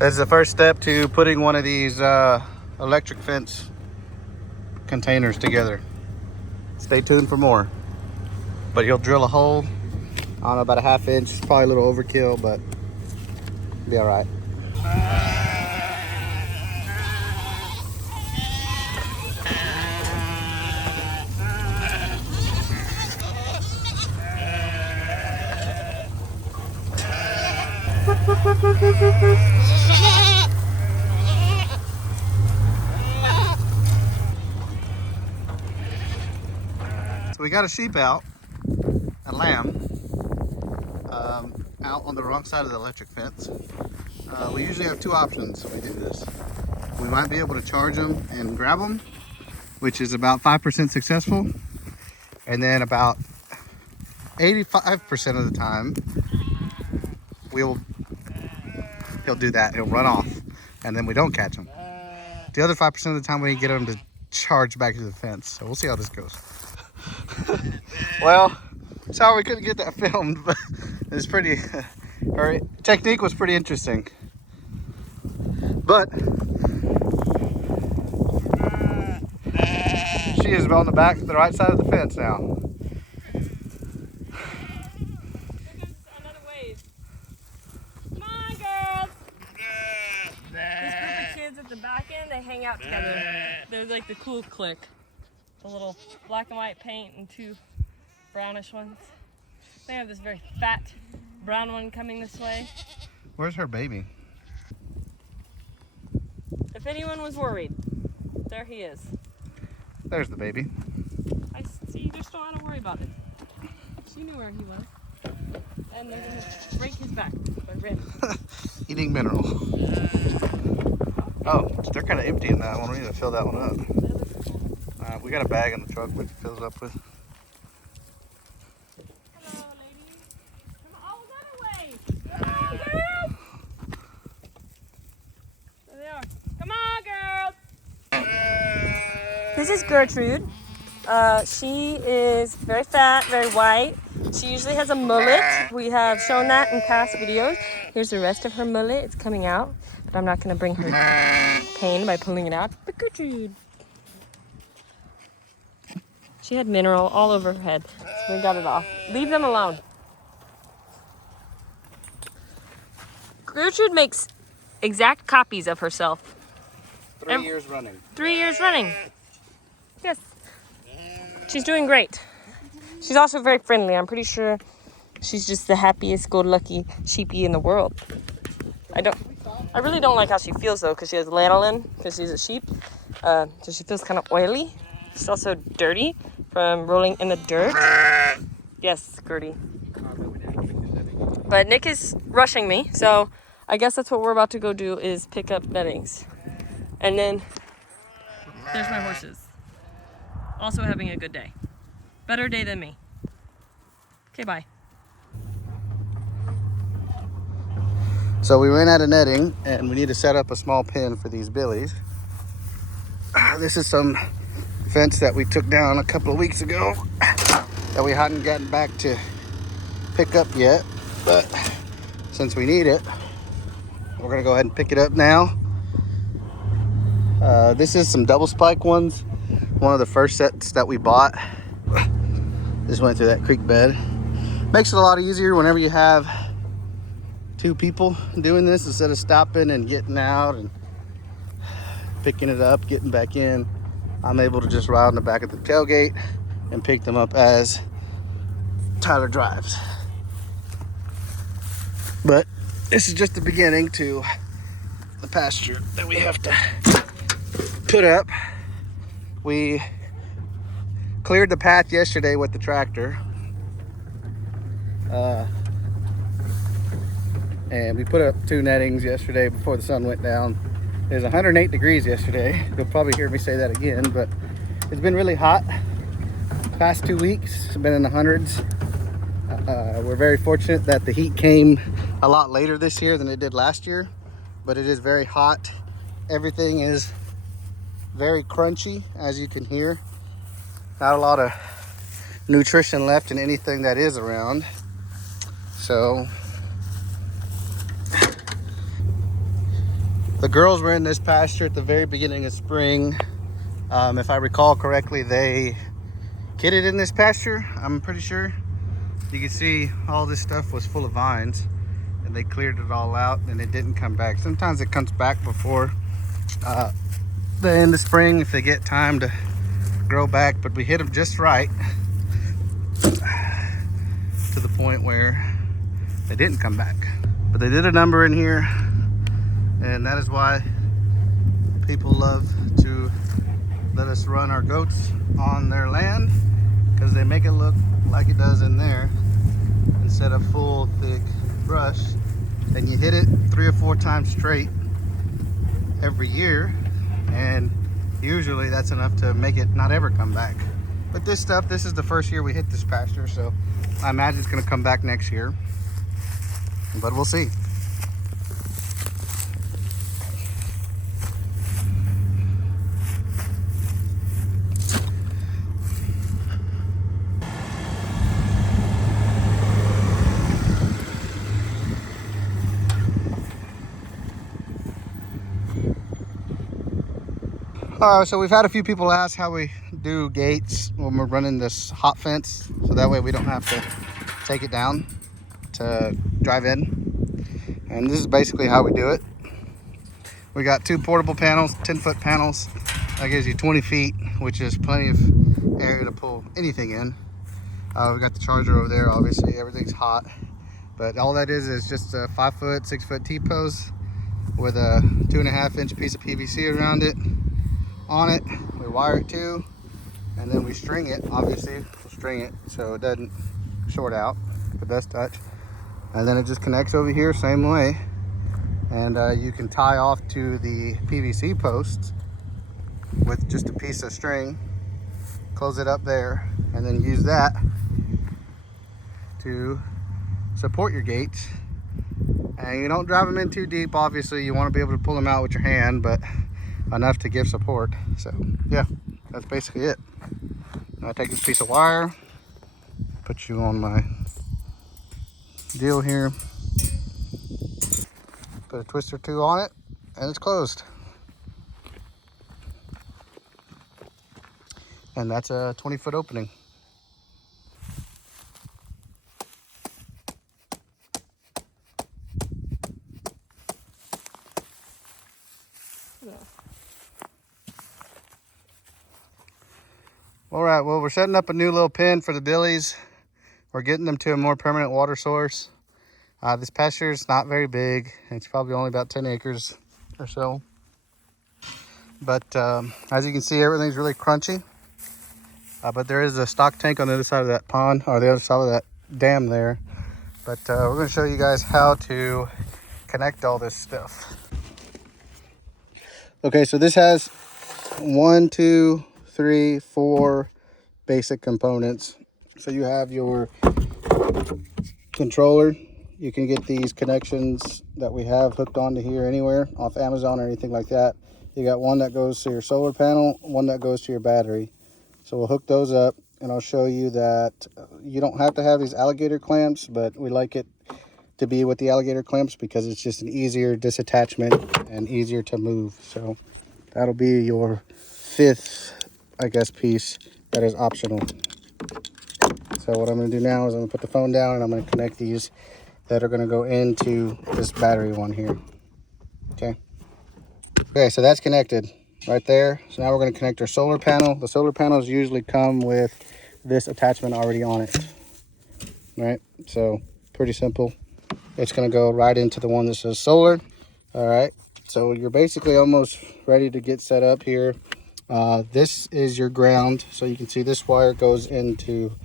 That's the first step to putting one of these electric fence containers together. Stay tuned for more. But you'll drill a hole, I don't know, about a 1/2 inch. It's probably a little overkill, but it'll be all right. So we got a sheep out, a lamb, out on the wrong side of the electric fence. We usually have two options when we do this. We might be able to charge them and grab them, which is about 5% successful. And then about 85% of the time, he'll do that, he'll run off, and then we don't catch him. The other 5% of the time we get him to charge back to the fence. So we'll see how this goes. Well, sorry we couldn't get that filmed, but it's pretty, her technique was pretty interesting. But she is on the right side of the fence now. Another wave. Come on, girls. This group of kids at the back end, they hang out together. They're like the cool clique. The little black and white paint and two brownish ones. They have this very fat brown one coming this way. Where's her baby? If anyone was worried, there he is. There's the baby. I see, they're still out to worry about it. She knew where he was. And they're gonna break his back or rib. Eating mineral. Oh, they're kind of emptying that one. We need to fill that one up. We got a bag in the truck we can fill it up with. Hello, ladies. Come on, that way. Come on, girls. There they are. Come on, girls. This is Gertrude. She is very fat, very white. She usually has a mullet. We have shown that in past videos. Here's the rest of her mullet. It's coming out, but I'm not going to bring her pain by pulling it out. But Gertrude. She had mineral all over her head, so we got it off. Leave them alone. Gertrude makes exact copies of herself. 3 years running. 3 years running. Yes. She's doing great. She's also very friendly. I'm pretty sure she's just the happiest, go-lucky sheepy in the world. I really don't like how she feels though, because she has lanolin, because she's a sheep. So she feels kind of oily. She's also dirty from rolling in the dirt. Yes, Gertie. But Nick is rushing me, so I guess that's what we're about to go do, is pick up nettings. And then there's my horses. Also having a good day. Better day than me. Okay, bye. So we ran out of netting and we need to set up a small pen for these billies. This is some fence that we took down a couple of weeks ago that we hadn't gotten back to pick up yet, but since we need it, we're gonna go ahead and pick it up now. This is some double spike ones, one of the first sets that we bought. Just went through that creek bed. Makes it a lot easier whenever you have two people doing this, instead of stopping and getting out and picking it up, getting back in. I'm able to just ride on the back of the tailgate and pick them up as Tyler drives. But this is just the beginning to the pasture that we have to put up. We cleared the path yesterday with the tractor. And we put up 2 nettings yesterday before the sun went down. It was 108 degrees yesterday. You'll probably hear me say that again, but it's been really hot. Past 2 weeks, it's been in the hundreds. We're very fortunate that the heat came a lot later this year than it did last year, but it is very hot. Everything is very crunchy, as you can hear. Not a lot of nutrition left in anything that is around. So The girls were in this pasture at the very beginning of spring. If I recall correctly, they kidded in this pasture, I'm pretty sure. You can see all this stuff was full of vines and they cleared it all out and it didn't come back. Sometimes it comes back before the end of spring if they get time to grow back, but we hit them just right to the point where they didn't come back. But they did a number in here, and that is why people love to let us run our goats on their land, because they make it look like it does in there instead of full thick brush. And you hit it 3 or 4 times straight every year, and usually that's enough to make it not ever come back. But this stuff, this is the first year we hit this pasture, so I imagine it's going to come back next year, but we'll see. So we've had a few people ask how we do gates when we're running this hot fence, so that way we don't have to take it down to drive in. And this is basically how we do it. We got 2 portable panels, 10-foot panels. That gives you 20 feet, which is plenty of area to pull anything in. We got the charger over there, obviously everything's hot. But all that is just a 5-foot, 6-foot T-post with a 2.5-inch piece of PVC around it. On it, we wire it to, and then we string it. Obviously, we'll string it so it doesn't short out if it does touch. And then it just connects over here, same way. And you can tie off to the PVC posts with just a piece of string, close it up there, and then use that to support your gates. And you don't drive them in too deep, obviously. You want to be able to pull them out with your hand, but enough to give support. So yeah, that's basically it. Now I take this piece of wire, put you on my deal here, put a twist or 2 on it, and it's closed. And that's a 20-foot opening. Yeah. All right, well, we're setting up a new little pen for the billies. We're getting them to a more permanent water source. This pasture is not very big. It's probably only about 10 acres or so. But as you can see, everything's really crunchy. But there is a stock tank on the other side of that pond, or the other side of that dam there. But we're going to show you guys how to connect all this stuff. Okay, so this has 1, 2, 3, 4 basic components. So you have your controller. You can get these connections that we have hooked onto here anywhere off Amazon or anything like that. You got one that goes to your solar panel, one that goes to your battery. So we'll hook those up, and I'll show you that you don't have to have these alligator clamps, but we like it to be with the alligator clamps because it's just an easier disattachment and easier to move. So that'll be your 5th, I guess, piece that is optional. So what I'm going to do now is I'm going to put the phone down, and I'm going to connect these that are going to go into this battery one here. Okay, so that's connected right there. So now we're going to connect our solar panel. The solar panels usually come with this attachment already on it, right? So pretty simple. It's going to go right into the one that says solar. All right, so you're basically almost ready to get set up here. This is your ground, so you can see this wire goes into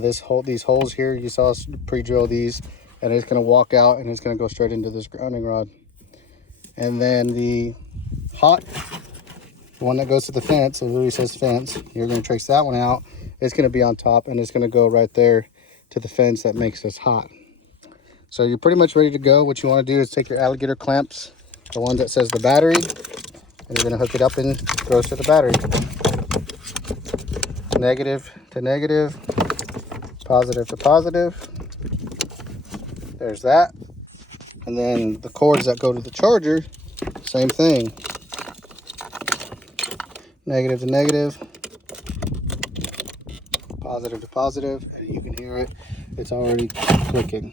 these holes here. You saw us pre-drill these, and it's going to walk out and it's going to go straight into this grounding rod. And then the hot one that goes to the fence, it literally says fence, you're going to trace that one out. It's going to be on top, and it's going to go right there to the fence that makes us hot. So you're pretty much ready to go. What you want to do is take your alligator clamps, the one that says the battery, and you're going to hook it up and it goes to the battery. Negative to negative, positive to positive. There's that. And then the cords that go to the charger same thing. Negative to negative, positive to positive, and you can hear it. It's already clicking.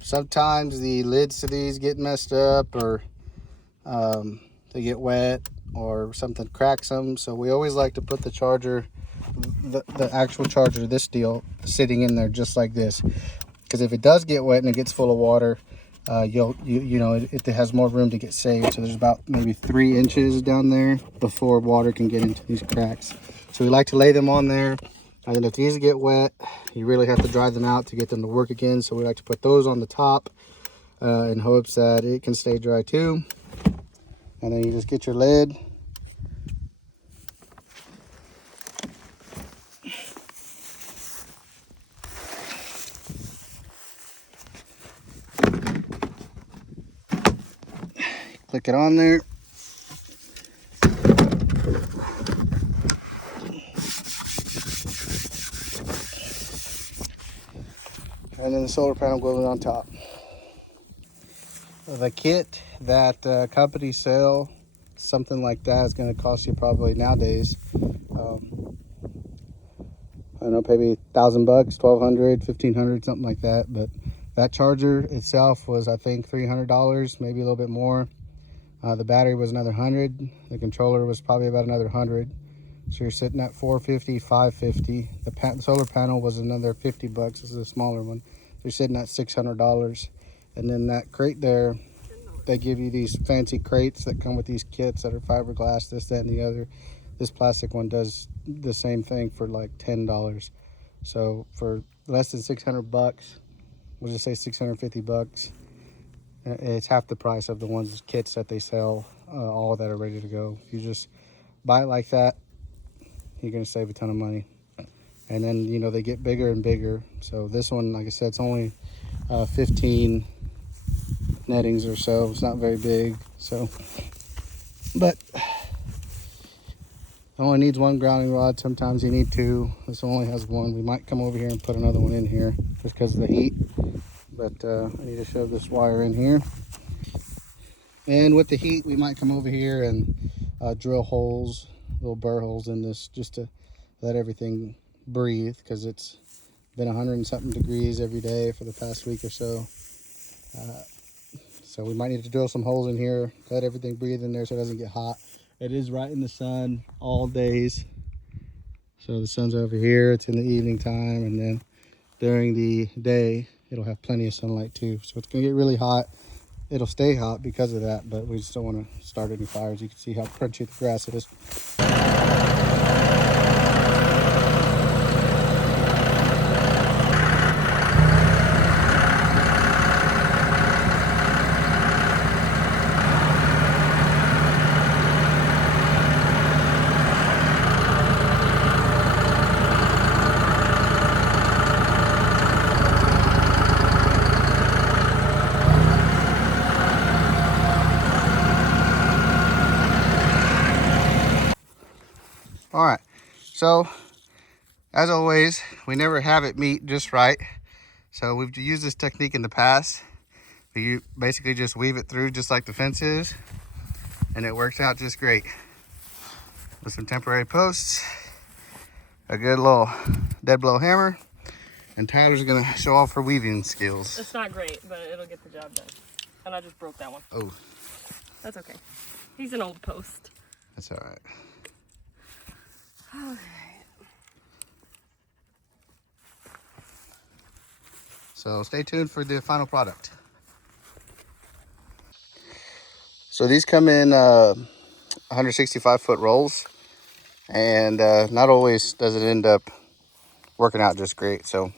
Sometimes the lids to these get messed up, or they get wet, or something cracks them. So we always like to put the charger, the actual charger, this deal, sitting in there just like this. Because if it does get wet and it gets full of water, it has more room to get saved. So there's about maybe 3 inches down there before water can get into these cracks. So we like to lay them on there. And then if these get wet, you really have to dry them out to get them to work again. So we like to put those on the top in hopes that it can stay dry too. And then you just get your lid. Click it on there. And then the solar panel goes on top. The kit that companies sell, something like that, is going to cost you probably nowadays, I don't know, maybe $1,000, $1,200, $1,500, something like that. But that charger itself was, I think, $300, maybe a little bit more. The battery was another $100. The controller was probably about another $100. So you're sitting at $450, $550. The solar panel was another $50. This is a smaller one. You're sitting at $600. And then that crate there, they give you these fancy crates that come with these kits that are fiberglass, this, that, and the other. This plastic one does the same thing for like $10. So for less than $600, we'll just say $650. It's half the price of the ones kits that they sell, all that are ready to go. If you just buy it like that, you're gonna save a ton of money. And then, you know, they get bigger and bigger. So this one, like I said, it's only 15 nettings or so. It's not very big. So, but it only needs 1 grounding rod. Sometimes you need 2. This only has 1. We might come over here and put another one in here just because of the heat. But I need to shove this wire in here. And with the heat, we might come over here and drill holes, little burr holes in this, just to let everything breathe, because it's been 100 and something degrees every day for the past week or so. So we might need to drill some holes in here, let everything breathe in there so it doesn't get hot. It is right in the sun all days. So the sun's over here, it's in the evening time, and then during the day, it'll have plenty of sunlight too. So it's gonna get really hot. It'll stay hot because of that, but we just don't want to start any fires. You can see how crunchy the grass it is. All right, so as always, we never have it meet just right. So we've used this technique in the past. You basically just weave it through just like the fence is, and it works out just great. With some temporary posts, a good little dead blow hammer, and Tyler's gonna show off her weaving skills. It's not great, but it'll get the job done. And I just broke that one. Oh. That's okay. He's an old post. That's all right. Okay. So stay tuned for the final product. So these come in 165-foot rolls, and not always does it end up working out just great. So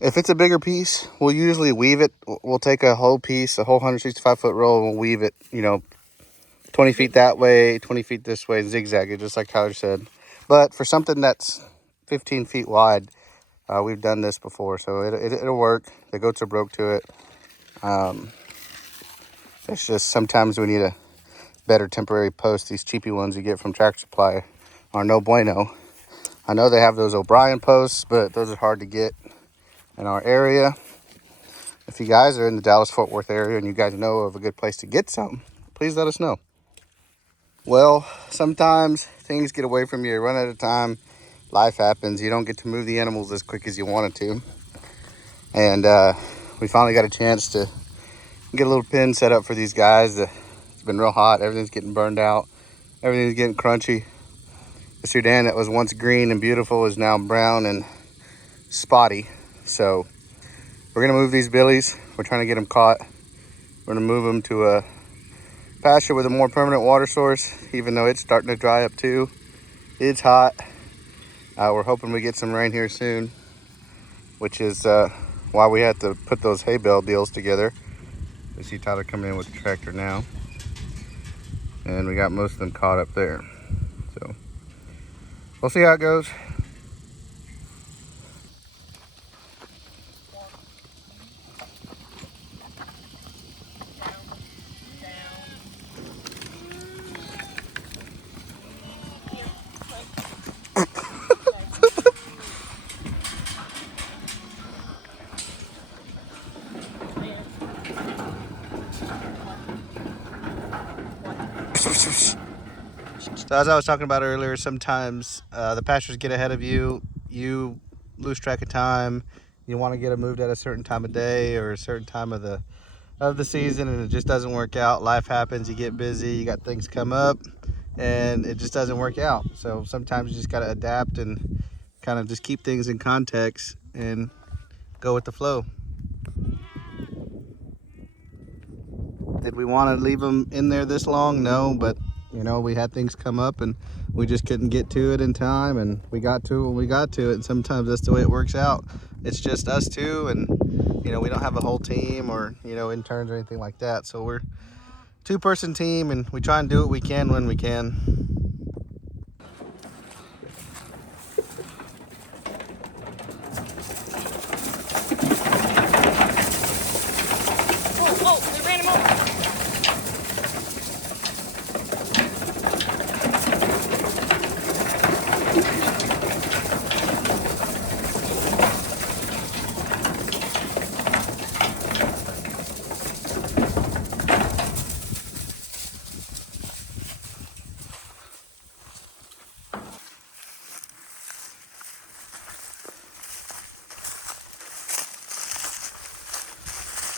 if it's a bigger piece, we'll usually weave it. We'll take a whole piece, a whole 165-foot roll, and we'll weave it, 20 feet that way, 20 feet this way, and zigzag it, just like Tyler said. But for something that's 15 feet wide, we've done this before, so it'll work. The goats are broke to it. It's just sometimes we need a better temporary post. These cheapy ones you get from Tractor Supply are no bueno. I know they have those O'Brien posts, but those are hard to get in our area. If you guys are in the Dallas-Fort Worth area and you guys know of a good place to get some, please let us know. Well, sometimes things get away from you, you run out of time, life happens, you don't get to move the animals as quick as you wanted to. And we finally got a chance to get a little pen set up for these guys. It's been real hot, everything's getting burned out, everything's getting crunchy. The Sudan that was once green and beautiful is now brown and spotty. So we're gonna move these billies. We're trying to get them caught. We're gonna move them to a pasture with a more permanent water source, even though it's starting to dry up too. It's hot. We're hoping we get some rain here soon, which is why we had to put those hay bale deals together. We see Tyler coming in with the tractor now. And we got most of them caught up there. So we'll see how it goes. So as I was talking about earlier, sometimes the pastures get ahead of you. You lose track of time. You want to get them moved at a certain time of day or a certain time of the season, and it just doesn't work out. Life happens. You get busy. You got things come up, and it just doesn't work out. So sometimes you just got to adapt and kind of just keep things in context and go with the flow. Did we want to leave them in there this long? No, but you know, we had things come up and we just couldn't get to it in time, and we got to it when we got to it, and sometimes that's the way it works out. It's just us two, and you know, we don't have a whole team or, you know, interns or anything like that. So we're a two-person team, and we try and do what we can when we can. Oh, we ran him over.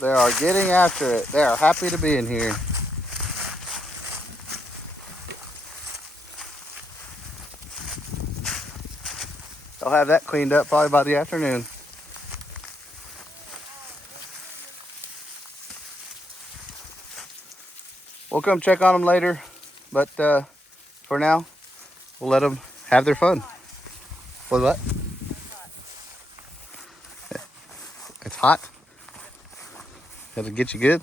They are getting after it. They are happy to be in here. They'll have that cleaned up probably by the afternoon. We'll come check on them later, but for now, we'll let them have their fun. What? It's hot. That'll get you good.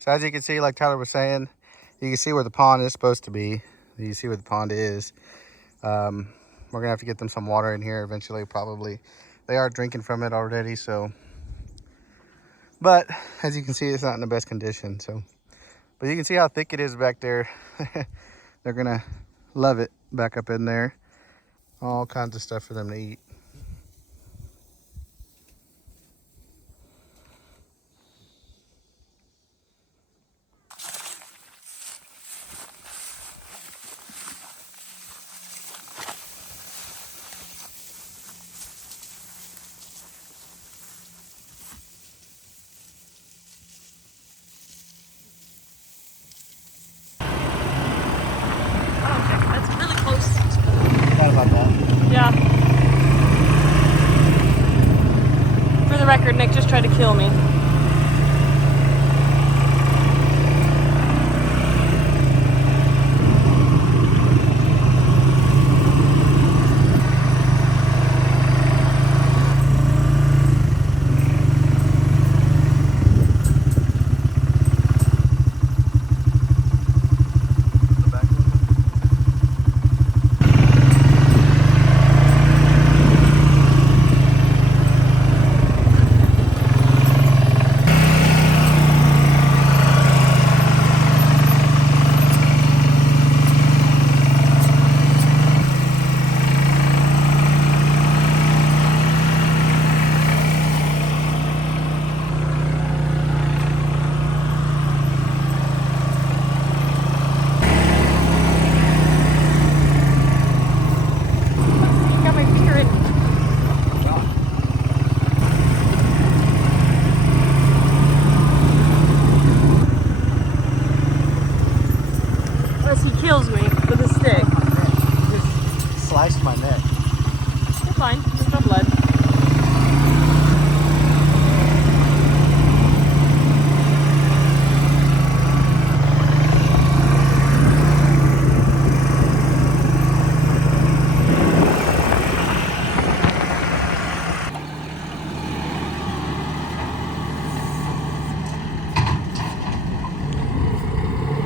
So as you can see, like Tyler was saying, you can see where the pond is supposed to be. You see where the pond is. We're gonna have to get them some water in here eventually, probably. They are drinking from it already, so. But as you can see, it's not in the best condition. So, but you can see how thick it is back there. They're gonna love it back up in there. All kinds of stuff for them to eat. That's really close. Thought about that. Yeah. For the record, Nick just tried to kill me.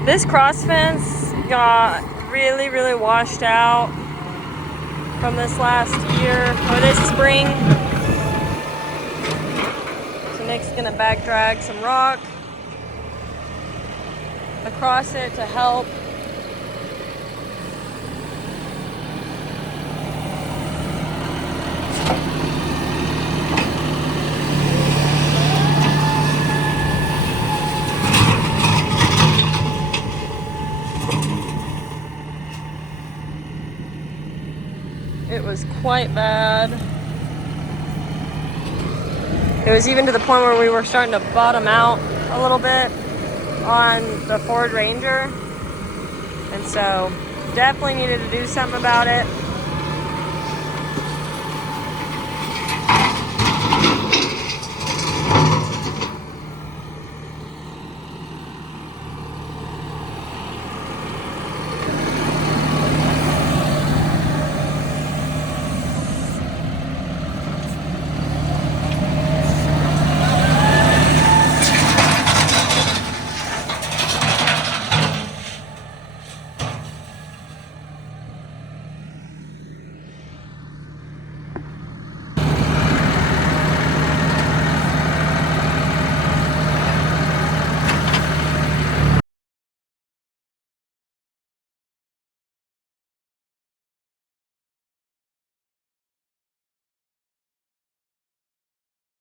This cross fence got really, really washed out from this last year, or this spring. So Nick's gonna back drag some rock across it to help. It was quite bad. It was even to the point where we were starting to bottom out a little bit on the Ford Ranger. And so definitely needed to do something about it.